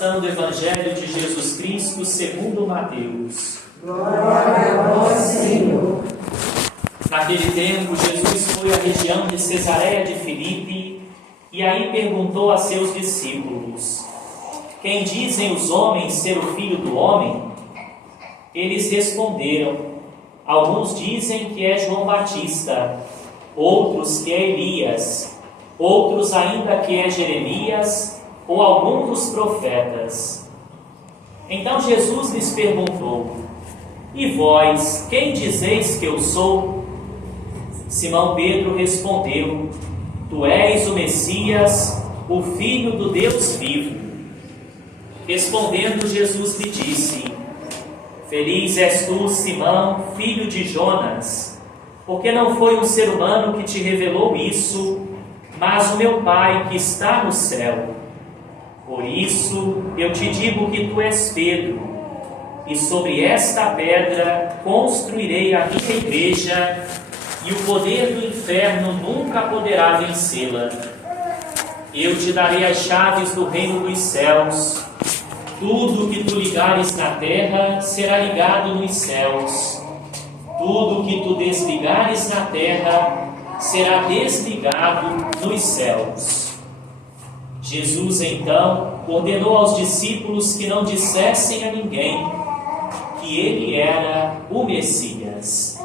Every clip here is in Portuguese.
Do Evangelho de Jesus Cristo segundo Mateus. Glória a vós, Senhor. Naquele tempo, Jesus foi à região de Cesareia de Filipe e aí perguntou a seus discípulos: quem dizem os homens ser o Filho do Homem? Eles responderam: alguns dizem que é João Batista, outros que é Elias, outros ainda que é Jeremias ou algum dos profetas. Então Jesus lhes perguntou: e vós, quem dizeis que eu sou? Simão Pedro respondeu: tu és o Messias, o Filho do Deus vivo. Respondendo, Jesus lhe disse: feliz és tu, Simão, filho de Jonas, porque não foi um ser humano que te revelou isso, mas o meu Pai que está no céu. Por isso eu te digo que tu és Pedro, e sobre esta pedra construirei a minha igreja, e o poder do inferno nunca poderá vencê-la. Eu te darei as chaves do reino dos céus. Tudo que tu ligares na terra será ligado nos céus. Tudo que tu desligares na terra será desligado nos céus. Jesus, então, ordenou aos discípulos que não dissessem a ninguém que ele era o Messias.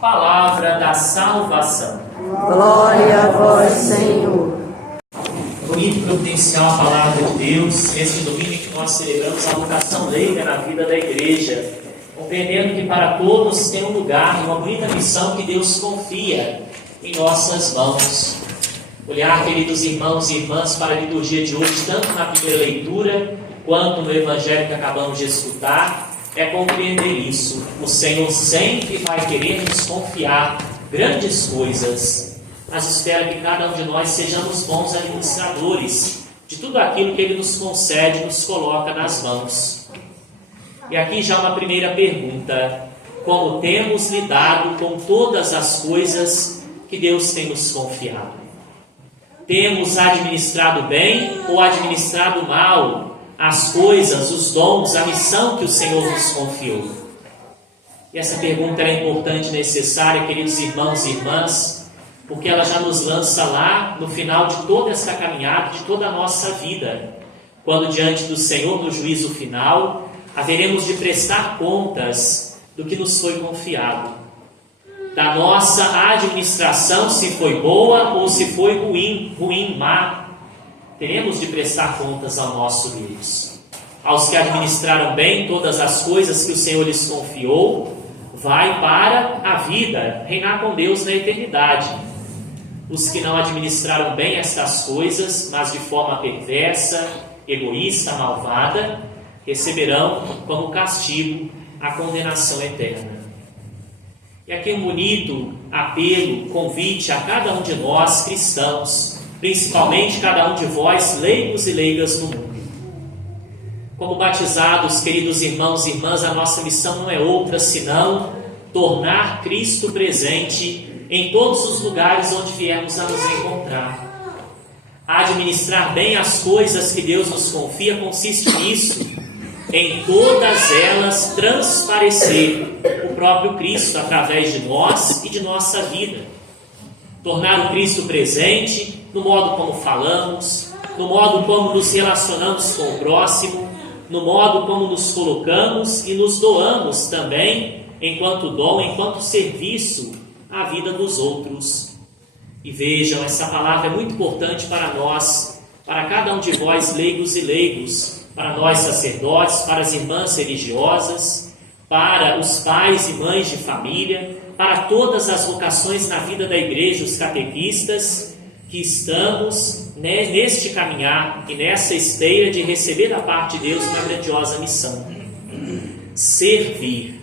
Palavra da salvação. Glória a vós, Senhor. Bonito e providencial a palavra de Deus, neste domingo em que nós celebramos a vocação leiga na vida da igreja, compreendendo que para todos tem um lugar e uma bonita missão que Deus confia em nossas mãos. Olhar, queridos irmãos e irmãs, para a liturgia de hoje, tanto na primeira leitura, quanto no Evangelho que acabamos de escutar, é compreender isso. O Senhor sempre vai querer nos confiar grandes coisas, mas espera que cada um de nós sejamos bons administradores de tudo aquilo que Ele nos concede, nos coloca nas mãos. E aqui já uma primeira pergunta: como temos lidado com todas as coisas que Deus tem nos confiado? Temos administrado bem ou administrado mal as coisas, os dons, a missão que o Senhor nos confiou? E essa pergunta é importante e necessária, queridos irmãos e irmãs, porque ela já nos lança lá no final de toda essa caminhada, de toda a nossa vida, quando diante do Senhor, no juízo final, haveremos de prestar contas do que nos foi confiado, da nossa administração, se foi boa ou se foi ruim, má. Teremos de prestar contas ao nosso Deus. Aos que administraram bem todas as coisas que o Senhor lhes confiou, vai para a vida, reinar com Deus na eternidade. Os que não administraram bem estas coisas, mas de forma perversa, egoísta, malvada, receberão como castigo a condenação eterna. E aqui um bonito apelo, convite a cada um de nós cristãos, principalmente cada um de vós, leigos e leigas no mundo. Como batizados, queridos irmãos e irmãs, a nossa missão não é outra senão tornar Cristo presente em todos os lugares onde viermos a nos encontrar. Administrar bem as coisas que Deus nos confia consiste nisso, em todas elas transparecer o próprio Cristo através de nós e de nossa vida. Tornar o Cristo presente no modo como falamos, no modo como nos relacionamos com o próximo, no modo como nos colocamos e nos doamos também, enquanto dom, enquanto serviço à vida dos outros. E vejam, essa palavra é muito importante para nós, para cada um de vós, leigos e leigos, para nós sacerdotes, para as irmãs religiosas, para os pais e mães de família, para todas as vocações na vida da igreja, os catequistas, que estamos neste caminhar e nessa esteira de receber da parte de Deus uma grandiosa missão: servir.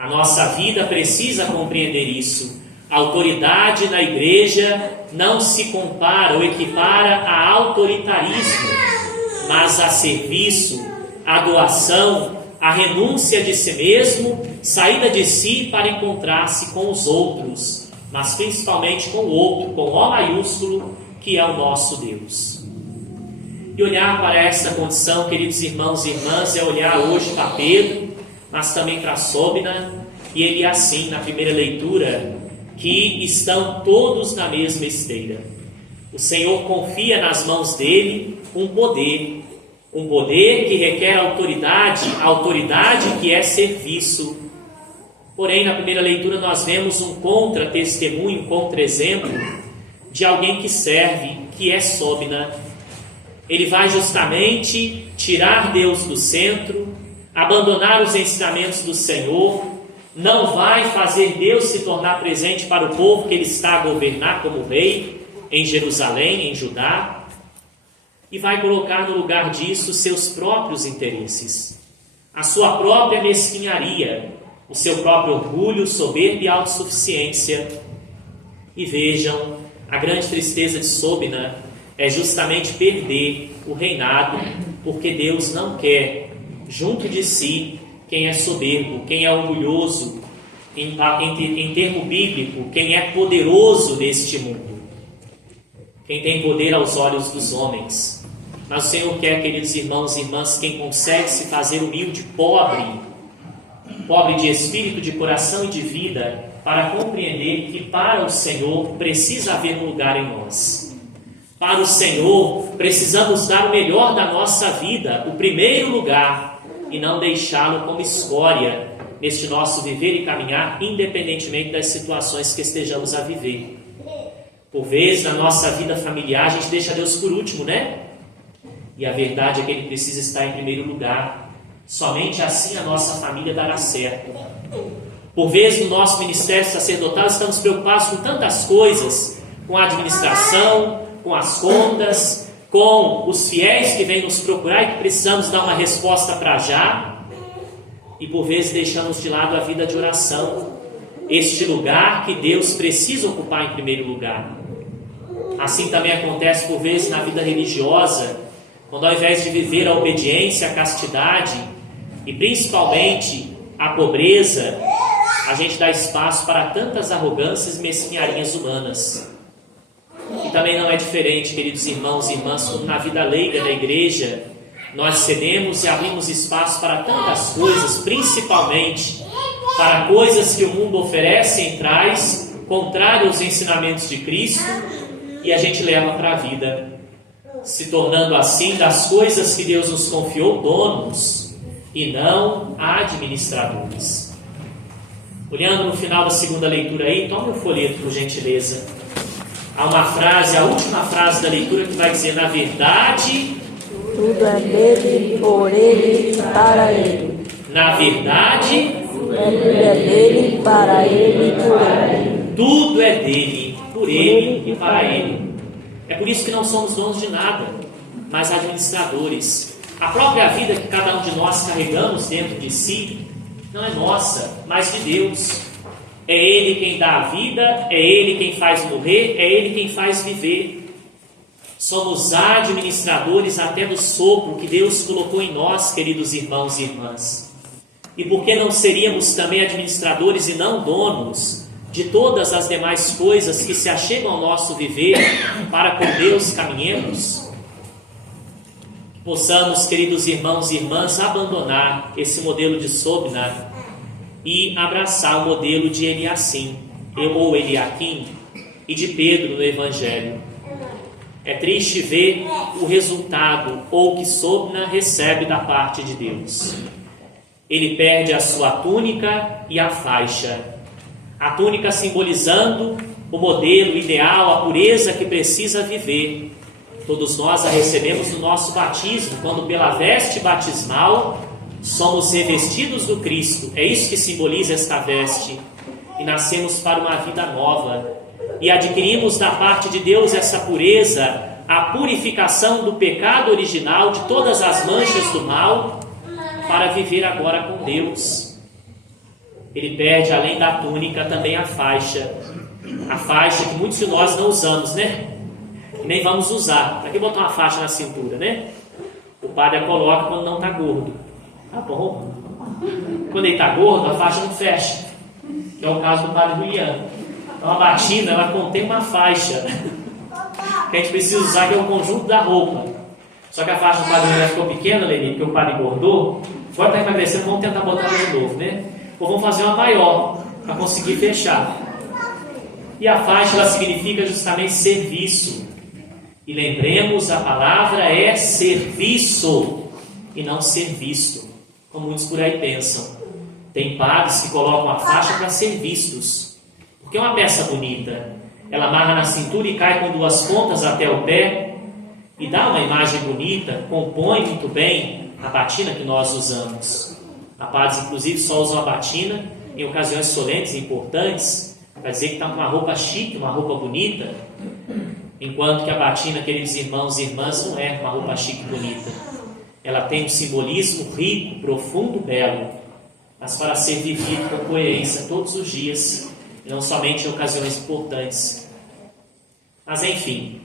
A nossa vida precisa compreender isso. A autoridade na igreja não se compara ou equipara a autoritarismo, mas a serviço, a doação, a renúncia de si mesmo, saída de si para encontrar-se com os outros, mas principalmente com o outro, com O maiúsculo, que é o nosso Deus. E olhar para essa condição, queridos irmãos e irmãs, é olhar hoje para Pedro, mas também para Sóbina, e ele assim, na primeira leitura, que estão todos na mesma esteira. O Senhor confia nas mãos dele um poder que requer autoridade que é serviço. Porém, na primeira leitura nós vemos um contra-testemunho, um contra-exemplo de alguém que serve, que é Sóbina. Ele vai justamente tirar Deus do centro, abandonar os ensinamentos do Senhor, não vai fazer Deus se tornar presente para o povo que ele está a governar como rei em Jerusalém, em Judá, e vai colocar no lugar disso seus próprios interesses, a sua própria mesquinharia, o seu próprio orgulho, soberba e autossuficiência. E vejam, a grande tristeza de Sóbina é justamente perder o reinado, porque Deus não quer junto de si quem é soberbo, quem é orgulhoso, em termo bíblico, quem é poderoso neste mundo, quem tem poder aos olhos dos homens. Mas o Senhor quer, queridos irmãos e irmãs, quem consegue se fazer humilde, pobre de espírito, de coração e de vida, para compreender que para o Senhor precisa haver um lugar em nós. Para o Senhor precisamos dar o melhor da nossa vida, o primeiro lugar, e não deixá-lo como escória neste nosso viver e caminhar, independentemente das situações que estejamos a viver. Por vezes, na nossa vida familiar, a gente deixa Deus por último, né? E a verdade é que Ele precisa estar em primeiro lugar. Somente assim a nossa família dará certo. Por vezes, no nosso ministério sacerdotal, estamos preocupados com tantas coisas, com a administração, com as contas, com os fiéis que vêm nos procurar e que precisamos dar uma resposta para já. E por vezes deixamos de lado a vida de oração, este lugar que Deus precisa ocupar em primeiro lugar. Assim também acontece por vezes na vida religiosa, quando ao invés de viver a obediência, a castidade e principalmente a pobreza, a gente dá espaço para tantas arrogâncias e mesquinharias humanas. E também não é diferente, queridos irmãos e irmãs, como na vida leiga da igreja, nós cedemos e abrimos espaço para tantas coisas, principalmente para coisas que o mundo oferece e traz, contrário aos ensinamentos de Cristo, e a gente leva para a vida, se tornando assim das coisas que Deus nos confiou donos e não administradores. Olhando no final da segunda leitura aí, tome o folheto por gentileza. Há uma frase, a última frase da leitura, que vai dizer: na verdade, tudo é dele, por ele e para ele. Na verdade, tudo é dele, para ele e por ele. Tudo é dele, por ele e para ele. É por isso que não somos donos de nada, mas administradores. A própria vida que cada um de nós carregamos dentro de si não é nossa, mas de Deus. É Ele quem dá a vida, é Ele quem faz morrer, é Ele quem faz viver. Somos administradores até do sopro que Deus colocou em nós, queridos irmãos e irmãs. E por que não seríamos também administradores e não donos de todas as demais coisas que se achegam ao nosso viver, para com Deus caminhemos? Possamos, queridos irmãos e irmãs, abandonar esse modelo de Sóbina e abraçar o modelo de Eliacim, ou Eliaquim, e de Pedro no Evangelho. É triste ver o resultado, ou que Sóbina recebe da parte de Deus. Ele perde a sua túnica e a faixa. A túnica simbolizando o modelo ideal, a pureza que precisa viver. Todos nós a recebemos no nosso batismo, quando pela veste batismal somos revestidos do Cristo. É isso que simboliza esta veste. E nascemos para uma vida nova. E adquirimos da parte de Deus essa pureza, a purificação do pecado original, de todas as manchas do mal, para viver agora com Deus. Ele perde, além da túnica, também a faixa. A faixa que muitos de nós não usamos, né? E nem vamos usar. Para que botar uma faixa na cintura, né? O padre a coloca quando não está gordo. Tá bom? Quando ele está gordo, a faixa não fecha. Que é o caso do padre Juliano. Então a batina, ela contém uma faixa que a gente precisa usar, que é o conjunto da roupa. Só que a faixa do Padre José ficou pequena, Leni, porque o padre engordou. Agora está emagrecendo, vamos tentar botar ela de novo, né? Ou vamos fazer uma maior, para conseguir fechar. E a faixa, ela significa justamente serviço. E lembremos, a palavra é serviço, e não ser visto, como muitos por aí pensam. Tem padres que colocam a faixa para ser vistos, porque é uma peça bonita. Ela amarra na cintura e cai com duas pontas até o pé, e dá uma imagem bonita, compõe muito bem a batina que nós usamos. Há padres, inclusive, só usam a batina em ocasiões solenes e importantes, para dizer que está com uma roupa chique, uma roupa bonita, enquanto que a batina, queridos irmãos e irmãs, não é uma roupa chique e bonita. Ela tem um simbolismo rico, profundo, belo, mas para ser vivido com coerência todos os dias, e não somente em ocasiões importantes. Mas enfim,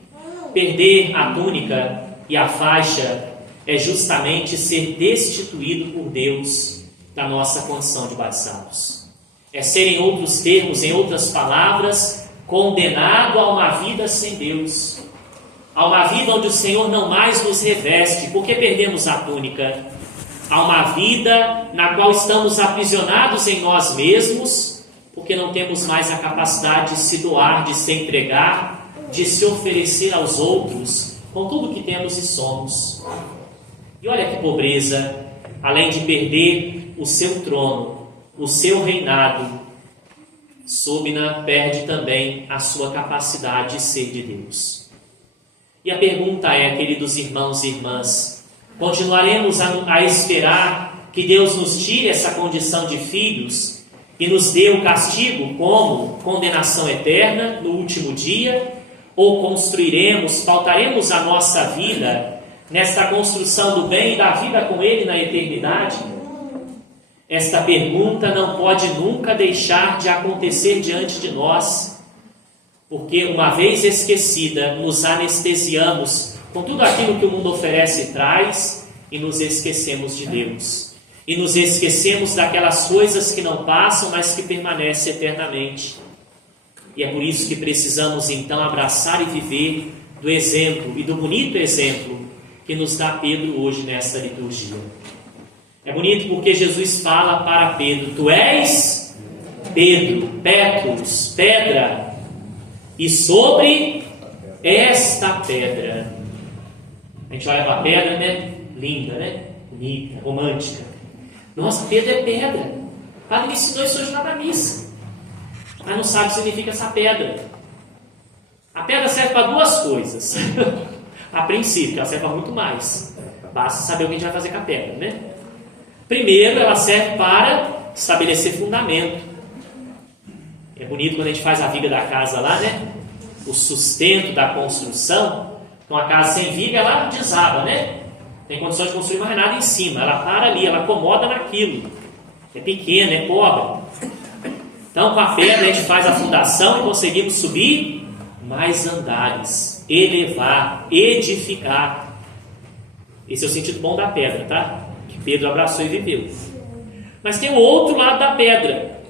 perder a túnica e a faixa é justamente ser destituído por Deus da nossa condição de batizados. É ser, em outros termos, em outras palavras, condenado a uma vida sem Deus, a uma vida onde o Senhor não mais nos reveste, porque perdemos a túnica, a uma vida na qual estamos aprisionados em nós mesmos, porque não temos mais a capacidade de se doar, de se entregar, de se oferecer aos outros com tudo que temos e somos. E olha que pobreza, além de perder o seu trono, o seu reinado, Súbina perde também a sua capacidade de ser de Deus. E a pergunta é, queridos irmãos e irmãs, continuaremos a esperar que Deus nos tire essa condição de filhos e nos dê o castigo como condenação eterna no último dia? Ou construiremos, pautaremos a nossa vida nesta construção do bem e da vida com Ele na eternidade? Esta pergunta não pode nunca deixar de acontecer diante de nós, porque uma vez esquecida, nos anestesiamos com tudo aquilo que o mundo oferece e traz e nos esquecemos de Deus. E nos esquecemos daquelas coisas que não passam, mas que permanecem eternamente. E é por isso que precisamos então abraçar e viver do exemplo e do bonito exemplo que nos dá Pedro hoje nesta liturgia. É bonito porque Jesus fala para Pedro: tu és Pedro, Petrus, pedra, e sobre esta pedra. A gente olha para a pedra, né? Linda, né? Bonita, romântica. Nossa, Pedro é pedra. O padre me ensinou isso hoje lá na missa. Mas não sabe o que significa essa pedra. A pedra serve para duas coisas. A princípio, ela serve para muito mais. Basta saber o que a gente vai fazer com a pedra, né? Primeiro, ela serve para estabelecer fundamento. É bonito quando a gente faz a viga da casa lá, né? O sustento da construção. Então, a casa sem viga, ela desaba, né? Tem condições de construir mais nada em cima. Ela para ali, ela acomoda naquilo. É pequena, é pobre. Então, com a pedra, a gente faz a fundação e conseguimos subir mais andares, elevar, edificar. Esse é o sentido bom da pedra, tá? Que Pedro abraçou e viveu. Mas tem o outro lado da pedra,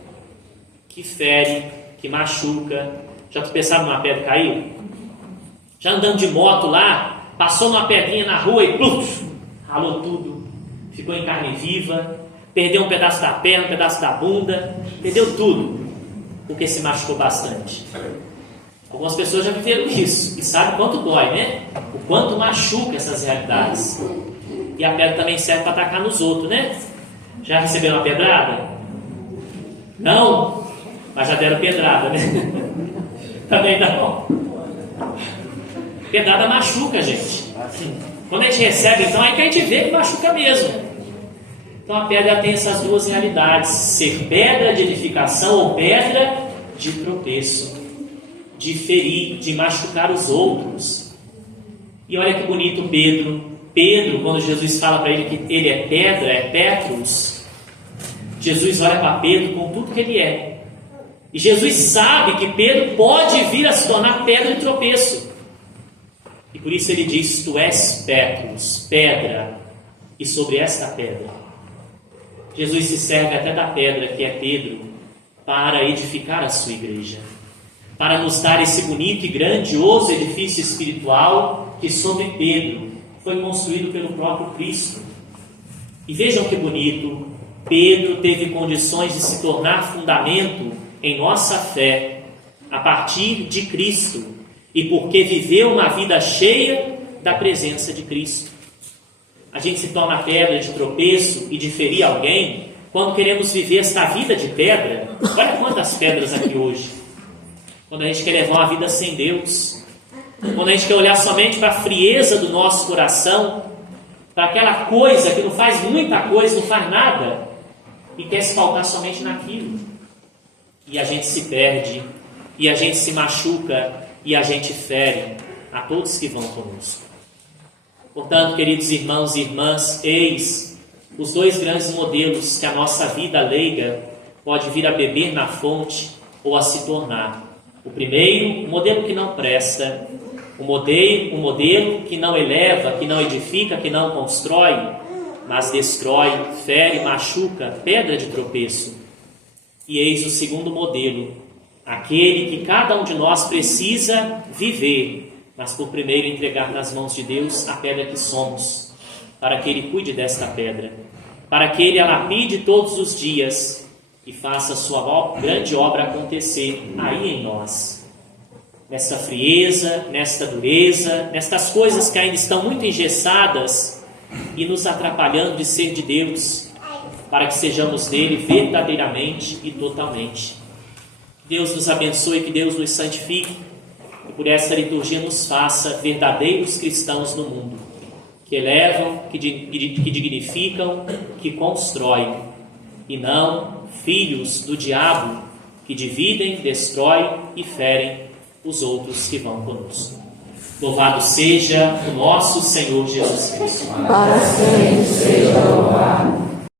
que fere, que machuca. Já tu pensaram numa pedra que caiu? Já andando de moto lá, passou uma pedrinha na rua e pluf, ralou tudo, ficou em carne viva, perdeu um pedaço da perna, um pedaço da bunda, perdeu tudo, porque se machucou bastante. Algumas pessoas já viveram isso e sabem quanto dói, né? O quanto machuca essas realidades. E a pedra também serve para atacar nos outros, né? Já receberam uma pedrada? Não? Mas já deram pedrada, né? Também não. Pedrada machuca, gente. Quando a gente recebe, então, aí que a gente vê que machuca mesmo. Então a pedra tem essas duas realidades: ser pedra de edificação ou pedra de tropeço, de ferir, de machucar os outros. E olha que bonito Pedro, quando Jesus fala para ele que ele é pedra, é Petrus, Jesus olha para Pedro com tudo que ele é. E Jesus sabe que Pedro pode vir a se tornar pedra de tropeço. E por isso ele diz: tu és Petrus, pedra, e sobre esta pedra. Jesus se serve até da pedra que é Pedro para edificar a sua igreja, para nos dar esse bonito e grandioso edifício espiritual que sobre Pedro foi construído pelo próprio Cristo. E vejam que bonito, Pedro teve condições de se tornar fundamento em nossa fé a partir de Cristo e porque viveu uma vida cheia da presença de Cristo. A gente se torna pedra de tropeço e de ferir alguém quando queremos viver esta vida de pedra. Olha quantas pedras aqui hoje. Quando a gente quer levar uma vida sem Deus, quando a gente quer olhar somente para a frieza do nosso coração, para aquela coisa que não faz muita coisa, não faz nada, e quer se faltar somente naquilo. E a gente se perde, e a gente se machuca, e a gente fere a todos que vão conosco. Portanto, queridos irmãos e irmãs, eis os dois grandes modelos que a nossa vida leiga pode vir a beber na fonte ou a se tornar. O primeiro, o modelo que não presta, o modelo que não eleva, que não edifica, que não constrói, mas destrói, fere, machuca, pedra de tropeço. E eis o segundo modelo, aquele que cada um de nós precisa viver, mas por primeiro entregar nas mãos de Deus a pedra que somos, para que Ele cuide desta pedra, para que Ele a lapide todos os dias e faça a sua grande obra acontecer aí em nós. Nesta frieza, nesta dureza, nestas coisas que ainda estão muito engessadas e nos atrapalhando de ser de Deus, para que sejamos dele verdadeiramente e totalmente. Que Deus nos abençoe, que Deus nos santifique e por esta liturgia nos faça verdadeiros cristãos no mundo, que elevam, que dignificam, que constroem, e não filhos do diabo que dividem, destroem e ferem os outros que vão conosco. Louvado seja o nosso Senhor Jesus Cristo. Para sempre seja